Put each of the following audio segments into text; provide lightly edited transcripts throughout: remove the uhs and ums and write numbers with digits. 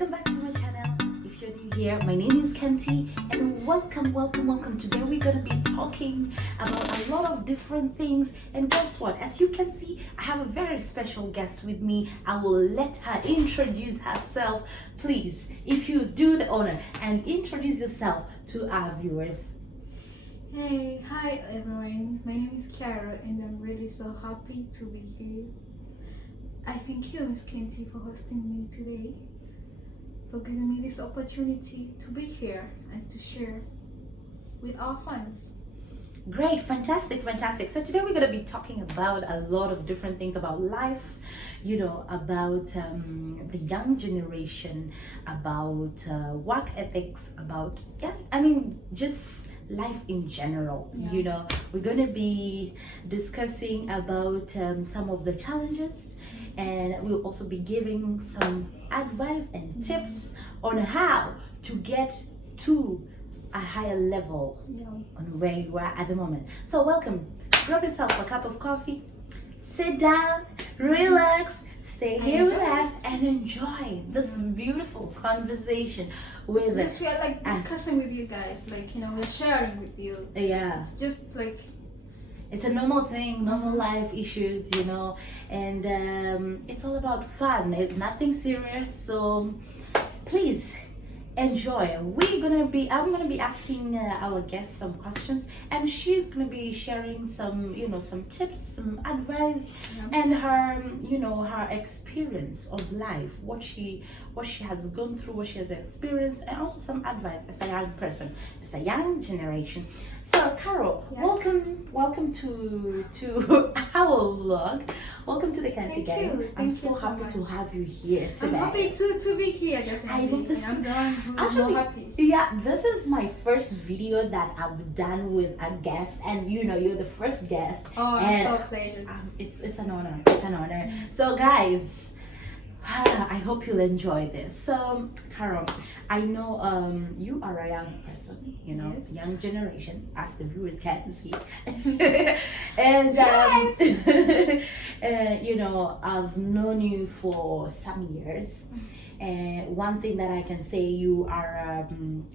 Welcome back to my channel. If you're new here, my name is Kenty and welcome. Today we're gonna be talking about a lot of different things, and guess what? As you can see, I have a very special guest with me. I will let her introduce herself. Please, if you do the honor and introduce yourself to our viewers. Hey, hi everyone. My name is Caro and I'm really so happy to be here. I thank you, Miss Kenty, for hosting me today, for giving me this opportunity to be here and to share with our fans. Great, fantastic. So today we're going to be talking about a lot of different things about life, about the young generation, about work ethics, about, just life in general. Yeah. We're going to be discussing about some of the challenges, and we'll also be giving some advice and tips on how to get to a higher level on where you are at the moment. So welcome. Grab yourself a cup of coffee, sit down, relax, stay here with us and enjoy this beautiful conversation with we are like discussing with you guys, we're sharing with you. Yeah. It's just like it's a normal thing, normal life issues, and it's all about fun. It's nothing serious, so please enjoy. I'm gonna be asking our guest some questions, and she's gonna be sharing some some tips, some advice, and her experience of life, what she has gone through, what she has experienced, and also some advice as a young person, as a young generation. So Caro, welcome to our vlog. Welcome to the Kenty gang. I'm so happy to have you here today. I'm happy to be here, definitely. I love this. I'm happy. Yeah, this is my first video that I've done with a guest, and you're the first guest. Oh, and so pleasure. It's an honor. It's an honor. So guys, I hope you'll enjoy this. So Caro, I know you are a young person, young generation, as the viewers can see. And I've known you for some years. And one thing that I can say, you are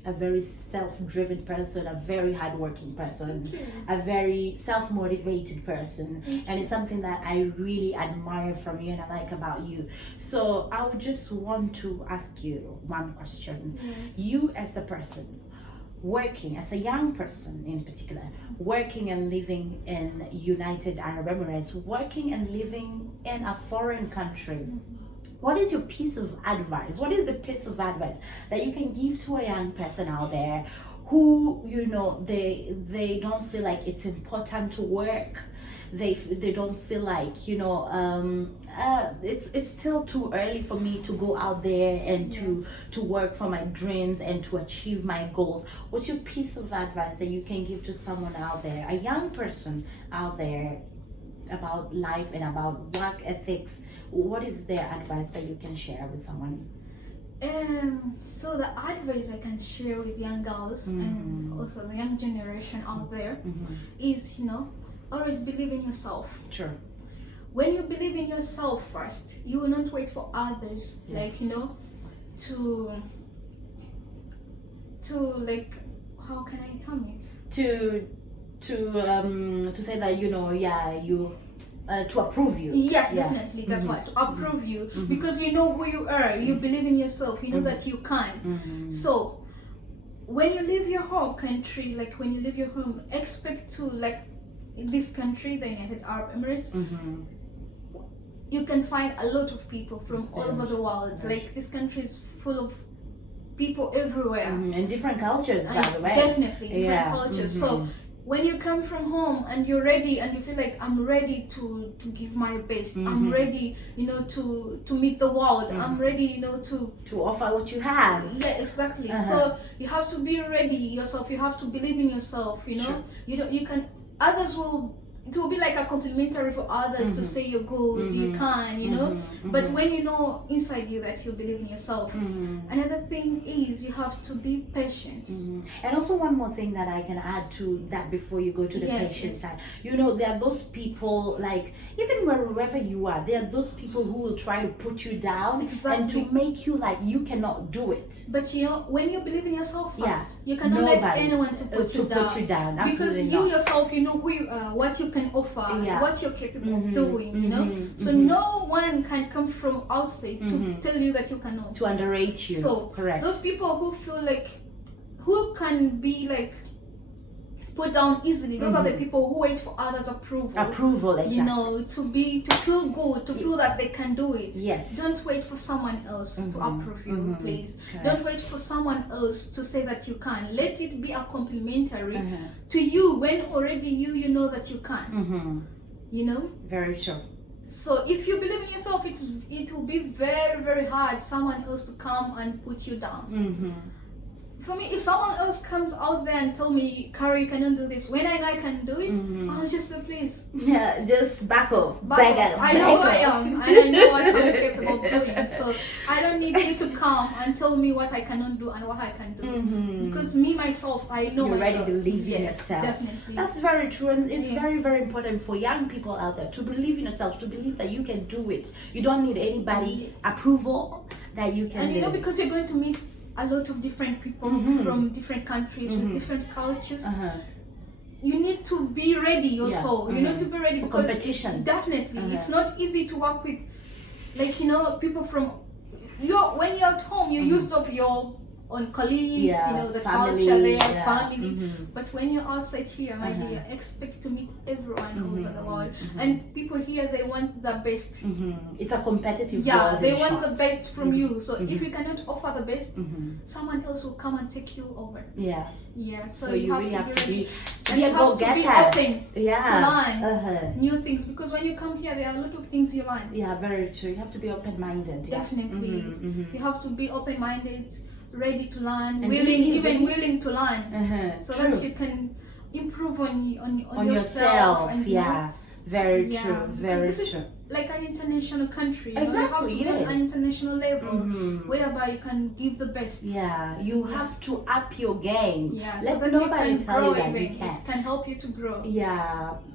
a very self-driven person, a very hardworking person, a very self-motivated person, and it's something that I really admire from you and I like about you. So I would just want to ask you one question. Yes. You as a person, working as a young person in particular, working and living in United Arab Emirates, working and living in a foreign country, what is your piece of advice? What is the piece of advice that you can give to a young person out there who, they don't feel like it's important to work? They don't feel like, it's still too early for me to go out there and to work for my dreams and to achieve my goals. What's your piece of advice that you can give to someone out there, a young person out there, about life and about work ethics? What is their advice that you can share with someone? So the advice I can share with young girls and also the young generation out there is, always believe in yourself. Sure. When you believe in yourself first, you will not wait for others, to how can I term it? To say that to approve you. Yes, definitely. That's what, to approve you, because you know who you are. You believe in yourself. You know that you can. So when you leave your home country, when you leave your home, expect to in this country, the United Arab Emirates. You can find a lot of people from all over the world. This country is full of people everywhere and different cultures, by the way. Definitely different cultures. So when you come from home and you're ready and you feel like I'm ready to give my best, I'm ready, to meet the world, I'm ready, to offer what you have. Yeah, exactly. So you have to be ready yourself. You have to believe in yourself. Sure. You can. Others will it will be like a complimentary for others to say you're good, you can, you know. But when you know inside you that you believe in yourself, another thing is you have to be patient. And also one more thing that I can add to that before you go to the patient side. You know, there are those people, like, even wherever you are, there are those people who will try to put you down and to make you like you cannot do it. But you know, when you believe in yourself first, you cannot let anyone to put you down. Because you yourself, you know who you are, what you can offer, what you're capable of doing, you know. So no one can come from outside to tell you that you cannot. To underrate you. So correct. Those people who feel like, who can be like put down easily, those are the people who wait for others' approval. Exactly. You know, to feel good, to feel that they can do it. Yes. Don't wait for someone else to approve you, please. Don't wait for someone else to say that you can. Let it be a complimentary to you when already you know that you can. You know. Very true. So if you believe in yourself, it will be very, very hard someone else to come and put you down. For me, if someone else comes out there and tell me, Caro, you cannot do this, when I know I can do it, I'll just say, please. Yeah, just back off. I know who I am, and I know what I'm capable of doing. So I don't need you to come and tell me what I cannot do and what I can do. Because me, myself, I know You're myself. ready to believe in yourself. Definitely. That's very true, and it's very, very important for young people out there to believe in yourself, to believe that you can do it. You don't need anybody approval that you can. And you know, because you're going to meet a lot of different people from different countries with different cultures. You need to be ready also. You need to be ready for because competition. Definitely, it's not easy to work with, like, you know, people from when you're at home, you're used of your own colleagues, you know, the family, culture there, family. But when you're outside here, my dear, expect to meet everyone over the world. And people here, they want the best. It's a competitive world. They want the best from you. So if you cannot offer the best, someone else will come and take you over. So you really have to be and you have to be open to learn new things, because when you come here, there are a lot of things you learn. Very true. You have to be open-minded. Definitely. You have to be open-minded, ready to learn, willing to learn, so that you can improve on yourself. And very true, very true. true. Like an international country, you exactly, have to go on an international level whereby you can give the best. You have to up your game. Let so nobody tell you that you can. It can help you to grow.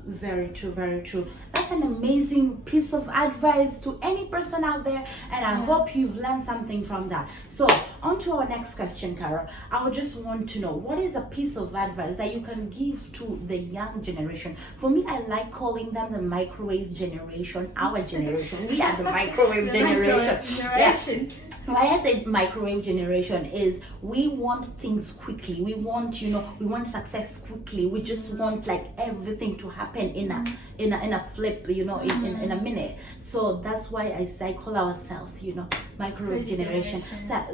Very true, very true. That's an amazing piece of advice to any person out there, and I hope you've learned something from that. So on to our next question, Caro. I would just want to know, what is a piece of advice that you can give to the young generation? For me, I like calling them the microwave generation. Our generation, we are the microwave generation. Why I say microwave generation is we want things quickly. We want, we want success quickly. We just want like everything to happen in a flip, in a minute. So that's why I call ourselves, microwave generation.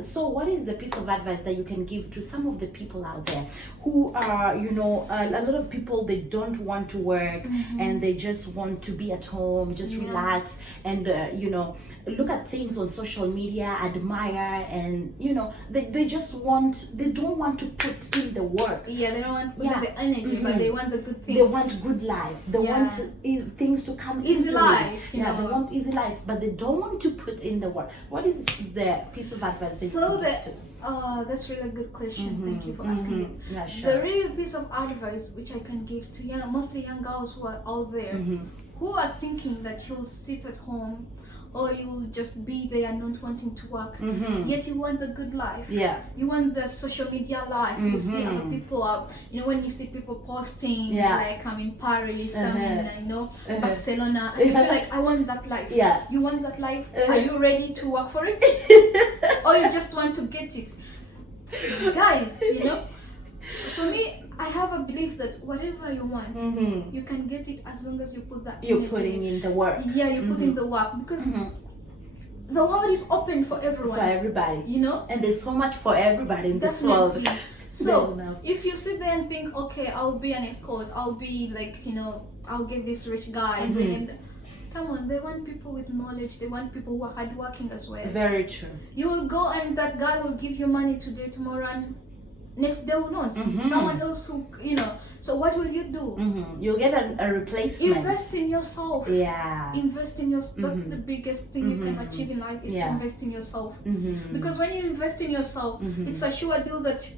So what is the piece of advice that you can give to some of the people out there who are, a lot of people, they don't want to work and they just want to be at home, just relax and, look at things on social media, admire, and they don't want to put in the work. They don't want the energy, but they want the good things. They want good life. They want things to come easy life. They want easy life, but they don't want to put in the work. What is the piece of advice that you can give to? That's really a good question. Thank you for asking it. Yeah, sure. The real piece of advice which I can give to mostly young girls who are out there, who are thinking that you'll sit at home or you'll just be there not wanting to work, yet you want the good life. You want the social media life. You see other people up. When you see people posting, like I'm in Paris, I'm in Barcelona, and you feel like I want that life. You want that life. Are you ready to work for it? Or you just want to get it? Guys, for me, I have a belief that whatever you want, you can get it as long as you put that You're putting in the work. You put in the work, because the world is open for everyone. For everybody. And there's so much for everybody in this Definitely. world. So, if you sit there and think, okay, I'll be an escort, I'll be like, I'll get these rich guys. And come on, they want people with knowledge. They want people who are hardworking as well. Very true. You will go and that guy will give you money today, tomorrow, and next day will not. Someone else who, so what will you do? You'll get a replacement. Invest in yourself. Yeah. Invest in yourself. That's the biggest thing you can achieve in life, is to invest in yourself. Because when you invest in yourself, it's a sure deal that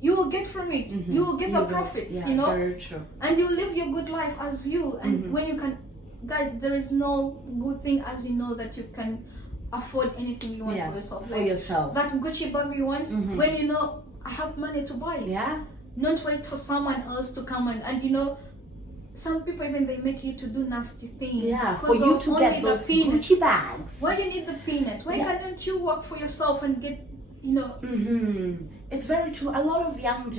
you will get from it. You will get the profits, Very true. and you live your good life as you. And when you can, guys, there is no good thing as that you can afford anything you want for yourself. For yourself. That Gucci bag you want, when I have money to buy it. Yeah. Not wait for someone else to come and some people even they make you to do nasty things. Yeah, for you to get those Gucci bags. Why do you need the peanut? Why can't you work for yourself and get It's very true. A lot of young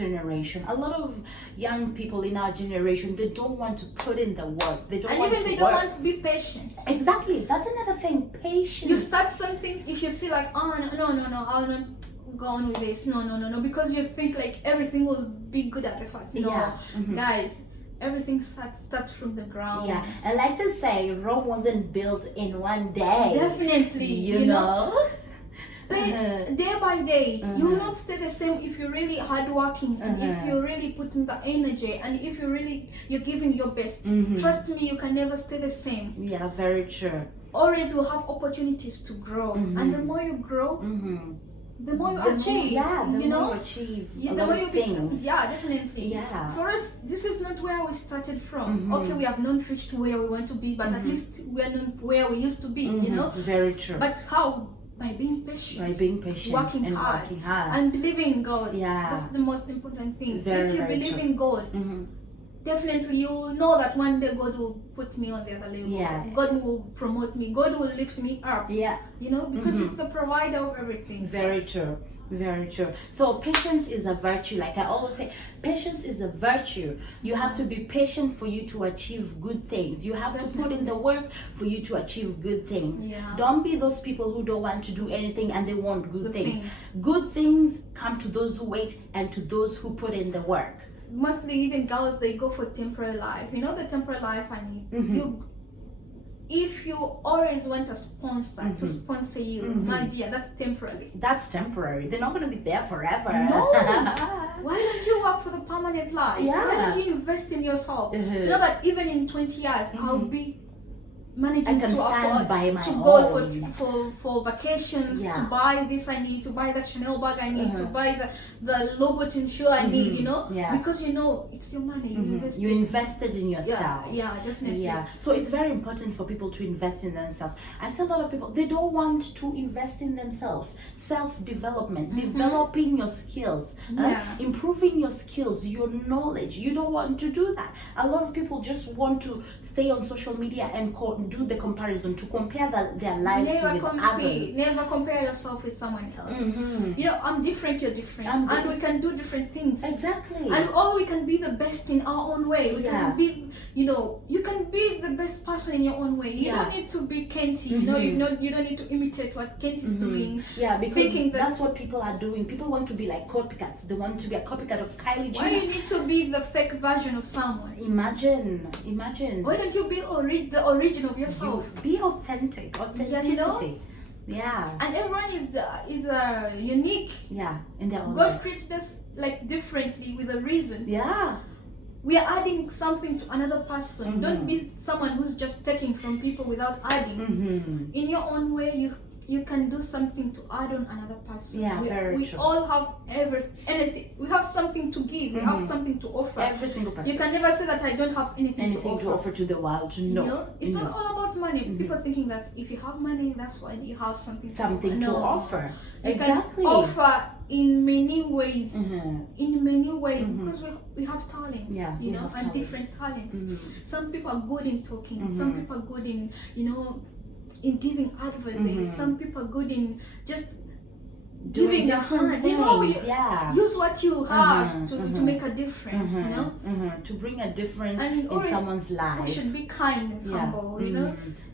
people in our generation, they don't want to put in the work. They don't want to be patient. Exactly. That's another thing. Patience. You start something, if you see like, oh no, I'll not go on with this. No, because you think like everything will be good at the first. No, guys, everything starts from the ground. Yeah, and like they say, Rome wasn't built in one day. Definitely, you know. Day by day, you will not stay the same if you're really hardworking and if you're really putting the energy and if you're giving your best. Trust me, you can never stay the same. Yeah, very true. Always will have opportunities to grow, and the more you grow, the more you achieve. The more you achieve a lot of things. Yeah, definitely. Yeah. For us, this is not where we started from. Okay, we have not reached where we want to be, but at least we are not where we used to be. Very true. But how? By being patient. Working hard. And believing in God. Yeah. That's the most important thing. Very, if you very believe true. in God, definitely you will know that one day God will put me on the other level. Yeah. God will promote me. God will lift me up. Yeah. Because it's the provider of everything. Very true. Very true. So patience is a virtue. Like I always say, patience is a virtue. You have to be patient for you to achieve good things. You have to put in the work for you to achieve good things. Yeah. Don't be those people who don't want to do anything and they want good things. Good things come to those who wait and to those who put in the work. Mostly even girls, they go for temporary life. The temporary life, if you always want a sponsor to sponsor you, my dear, that's temporary. That's temporary. They're not going to be there forever. No. Why don't you work for the permanent life? Yeah. Why don't you invest in yourself? To know that even in 20 years, I'll be managing to afford to go for vacations, to buy this I need, to buy that Chanel bag I need, to buy the Louboutin shoe I need, because it's your money, you invested in yourself. Yeah, definitely. Yeah, so it's very important for people to invest in themselves. I see a lot of people, they don't want to invest in themselves. Self-development, developing your skills, improving your skills, your knowledge. You don't want to do that. A lot of people just want to stay on social media and do the comparison, to compare their lives with others. Never compare yourself with someone else. I'm different, you're different, and we can do different things. Exactly. And all we can be the best in our own way. We can be, you can be the best person in your own way. You don't need to be Kenty. You don't need to imitate what Kenty's doing. Yeah, because that's what people are doing. People want to be like copycats. They want to be a copycat of Kylie Jenner. Why you need to be the fake version of someone? Imagine. Why don't you be the origin of yourself? Be authentic. Authenticity. Yeah. And everyone is unique. Yeah, in their own God way. created us like differently with a reason. Yeah. We are adding something to another person. Don't be someone who's just taking from people without adding. In your own way, you can do something to add on another person. Yeah, we true. all have anything. We have something to give. We have something to offer. Every single person. You can never say that I don't have anything to offer to the world. No. It's not all about money. People thinking that if you have money, that's why you have something to offer. You exactly. can offer in many ways. In many ways, because we have talents. Yeah, and different talents. Some people are good in talking. Some people are good in in giving advice. Some people are good in just giving a hand. Things, use what you have to make a difference. To bring a difference and in someone's life. We should be kind and humble.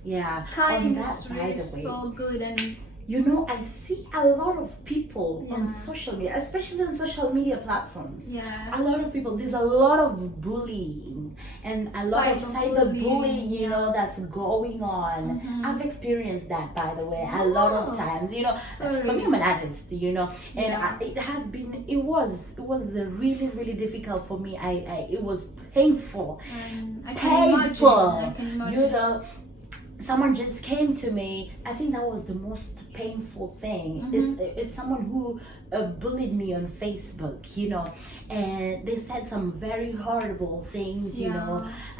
Yeah. Kind that, is really so good, and you know, I see a lot of people on Yeah. social media, especially on social media platforms. Yeah. A lot of people, there's a lot of bullying and a lot of cyberbullying, you know, that's going on. Mhm. I've experienced that, by the way, a lot of Oh. times. You know, Sorry. for me, I'm an artist, you know, and Yeah. it was really, really difficult for me. It was painful. I can Painful. imagine. I can imagine. You know, someone just came to me. I think that was the most painful thing. It's someone who bullied me on Facebook, you know, and they said some very horrible things, you know,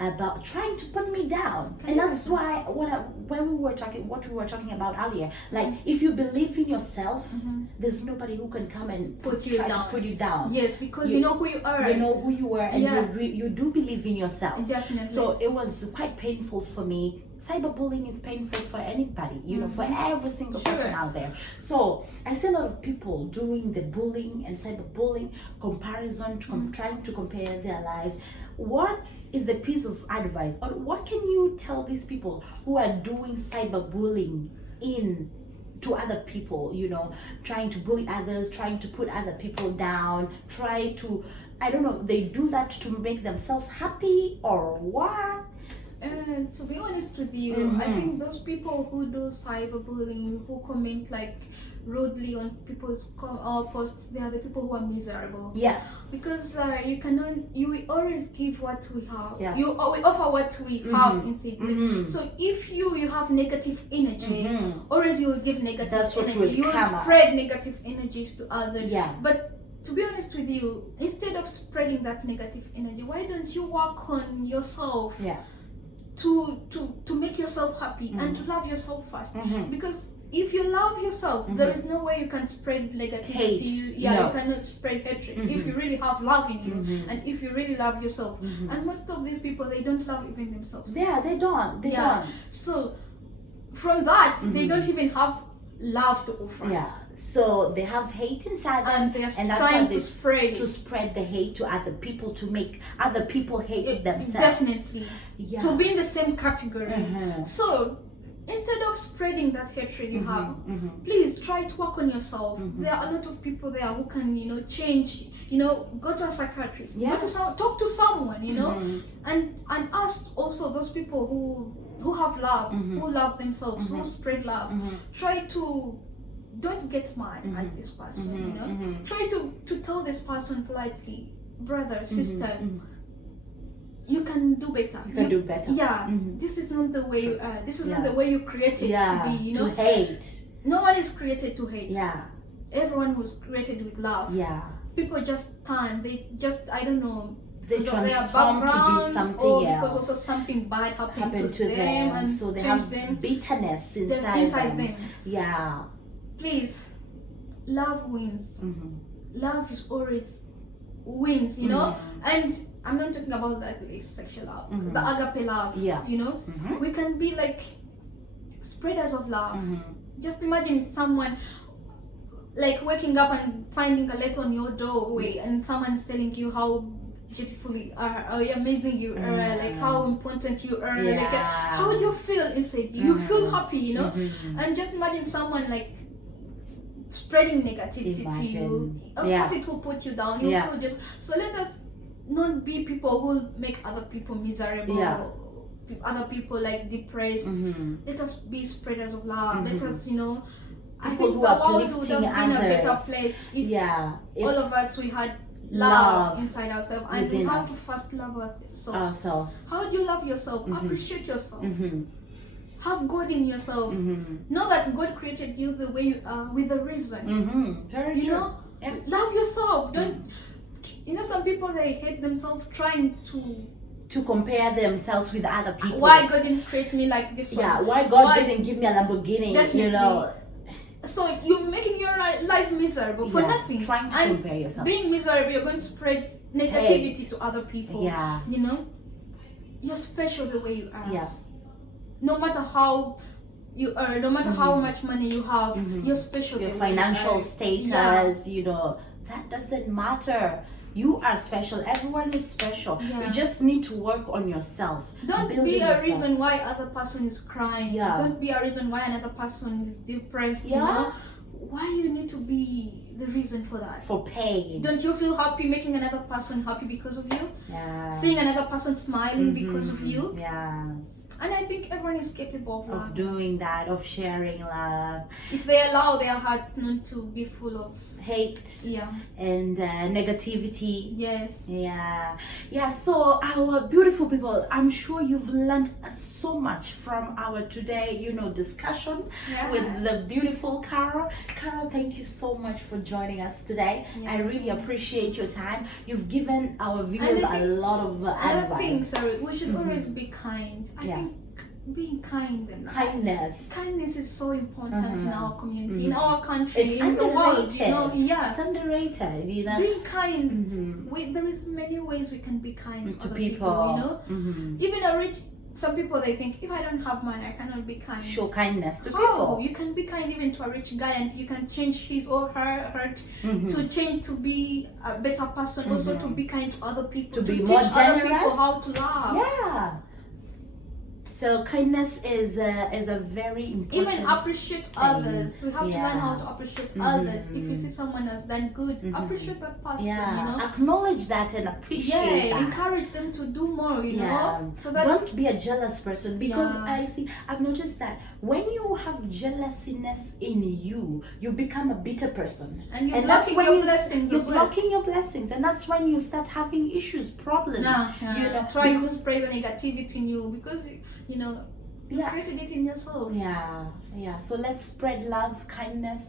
about trying to put me down. And that's why what we were talking about earlier, like if you believe in yourself, there's nobody who can come and Put you try down. to put you down. Yes, because you know who you are. You know who you are, and Yeah. you do believe in yourself. Definitely. So it was quite painful for me. Cyberbullying is painful for anybody, you know, for every single person out there. So I see a lot of people doing the bullying and cyberbullying comparison, trying to compare their lives. What is the piece of advice, or what can you tell these people who are doing cyberbullying to other people, you know, trying to bully others, trying to put other people down, try to, I don't know, they do that to make themselves happy or what? To be honest with you, I think those people who do cyberbullying, who comment like rudely on people's posts, they are the people who are miserable. Yeah. Because you will always give what we have. Yeah. We offer what we have instead. So if you have negative energy, always you will give negative That's what energy. will You will come out. spread negative energies to others. Yeah. But to be honest with you, instead of spreading that negative energy, why don't you work on yourself? Yeah. To make yourself happy and to love yourself first. Because if you love yourself, there is no way you can spread negativity. Hate. You cannot spread hatred. If you really have love in you and if you really love yourself. And most of these people, they don't love even themselves. Yeah, they don't. They don't. So from that, they don't even have love to offer. Yeah. So they have hate inside them, And they are and that's trying why they to spread the hate to other people, to make other people hate themselves. Definitely. Yeah. To be in the same category. Mhm. So instead of spreading that hatred you have, please try to work on yourself. There are a lot of people there who can, you know, change. You know, go to a psychiatrist. Yeah. Talk to someone. You know, and ask also those people who have love, who love themselves, who spread love. Try to. Don't get mad at this person, you know. Try to tell this person politely, brother, sister, you can do better. You can do better. Yeah, this is not the way you are. This is not the way you created to be, you know. To hate. No one is created to hate. Yeah. Everyone was created with love. Yeah. People just turn, they just, I don't know, They because of their transform to be backgrounds something or else. because also something bad happened to them them. and So they change have them bitterness them inside them. Yeah. Please, love wins. Love is always wins, you know. And I'm not talking about like sexual love, the agape love. Yeah. You know, we can be like spreaders of love. Just imagine someone like waking up and finding a letter on your doorway, and someone's telling you how beautiful you are, how amazing you are, like how important you are. Yeah. Like how would you feel inside? You feel happy, you know. And just imagine someone like spreading negativity to you. Of course it will put you down. You feel just so. Let us not be people who make other people miserable. Other people like depressed. Let us be spreaders of love. Let us, you know, I People think who the are world would have been a better others. place if If all of us we had love love inside ourselves, and we within have us. to first love ourselves. ourselves. How do you love yourself? Appreciate yourself. Have God in yourself. Know that God created you the way you are with a reason. Very You true. know, love yourself. Don't. You know, some people they hate themselves trying To compare themselves with other people. why God didn't create me like this one. Yeah, why God didn't give me a Lamborghini, Definitely. you know. So you're making your life miserable for nothing. Trying to and compare yourself. being miserable, you're going to spread negativity Hate. to other people. Yeah. You know, you're special the way you are. Yeah. No matter how you earn, no matter how much money you have, you're special. Your the way you financial are. status, Yeah. you know, that doesn't matter. You are special. Everyone is special. Yeah. You just need to work on yourself. Don't Building be a yourself. reason why other person is crying. Yeah. Don't be a reason why another person is depressed. Yeah. You know? Why you need to be the reason for that? For pain. Don't you feel happy making another person happy because of you? Yeah. Seeing another person smiling because of you? Yeah. And I think everyone is capable of love. Of doing that, of sharing love. If they allow their hearts not to be full of Hate yeah. and negativity. Yes. Yeah, so our beautiful people, I'm sure you've learned so much from our today, discussion Yeah. with the beautiful Caro. Caro, thank you so much for joining us today. Yeah. I really appreciate your time. You've given our viewers a lot of I think, advice. sorry, we should always be kind. I Yeah. think being kind and kindness is so important in our community, in our country, It's in the world. underrated. Yeah. It's underrated, Being kind. There is many ways we can be kind to other people. Even some people, they think, if I don't have money, I cannot be kind. Show kindness to How? people. You can be kind even to a rich guy, and you can change his or her heart to change to be a better person. Also to be kind to other people, To be teach more other people generous. how to love. Yeah. So kindness is a very important. Even appreciate others. We have to learn how to appreciate others. If you see someone has done good, appreciate that person. Yeah. Acknowledge that and appreciate that. Encourage them to do more. You know, so that don't be a jealous person, because Yeah. I've noticed that when you have jealousiness in you, you become a bitter person, and you're that's blocking when your you blessings you're as well. blocking your blessings, and that's when you start having issues, problems. Trying to spray the negativity in you because you created it in yourself. Yeah. So let's spread love, kindness.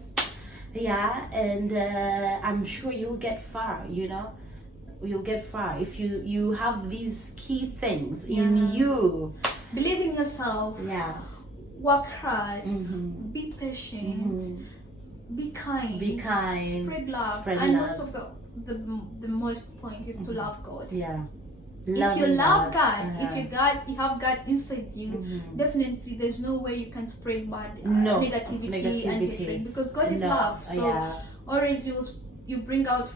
Yeah, and I'm sure you'll get far. You'll get far if you have these key things in you. Believe in yourself. Yeah. Work hard. Be patient. Be kind. Be kind. Spread love. Spread and love. most of the most point is to love God. Yeah. If you love God, Yeah. if you have God inside you, definitely there's no way you can spread bad negativity and hatred, because God is love. So always you bring out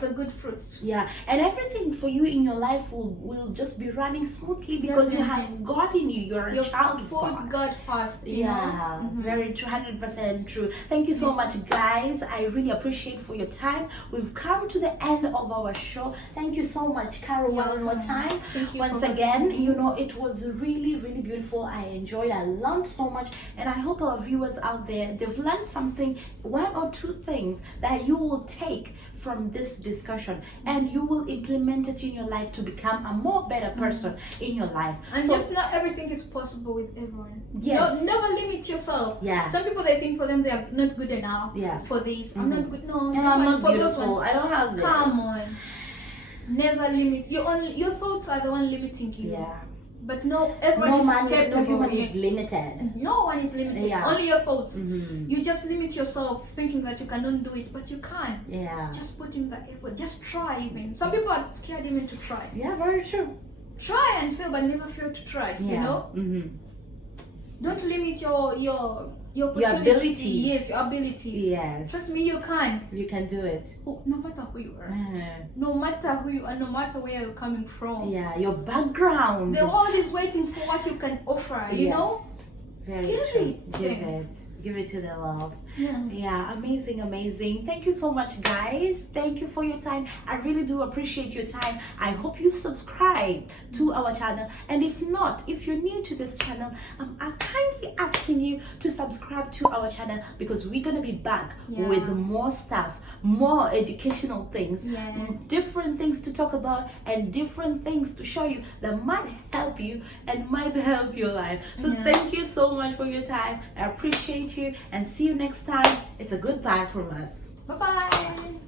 the good fruits. Yeah, and everything for you in your life will just be running smoothly because you have God in you. You're a child of God. God first. Very true, 100% true. Thank you so much, guys. I really appreciate for your time. We've come to the end of our show. Thank you so much, Caro, one more time. Thank you Once for again, listening. it was really, really beautiful. I enjoyed. I learned so much, and I hope our viewers out there, they've learned something, one or two things that you will take from this discussion, and you will implement it in your life to become a more better person in your life. And just not everything is possible with everyone. Yes. Never limit yourself. Yeah. Some people, they think for them they are not good enough. Yeah. For this, I'm not good. No, I'm not for those beautiful. ones. I don't have this. Come on. Never limit. Your thoughts are the one limiting you. Yeah. But no, everyone is capable. No human is limited. No one is limited. Yeah. Only your thoughts. You just limit yourself thinking that you cannot do it, but you can. Yeah. Just put in the effort. Just try even. Some people are scared even to try. Yeah, very true. Try and fail, but never fail to try. You know. Don't limit your abilities. Yes, your abilities. Yes. Trust me, you can. You can do it. No matter who you are, no matter who you are, no matter where you're coming from. Yeah, your background. The world is waiting for what you can offer. You know. Very Give true. it to them. Give it to the world. Yeah. Amazing. Thank you so much, guys. Thank you for your time. I really do appreciate your time. I hope you've subscribed to our channel, and if not, if you're new to this channel, I'm kindly asking you to subscribe to our channel, because we're gonna be back with more stuff, more educational things, different things to talk about, and different things to show you that might help you and might help your life. So thank you so much for your time. I appreciate you, and see you next time. It's a goodbye from us. Bye bye.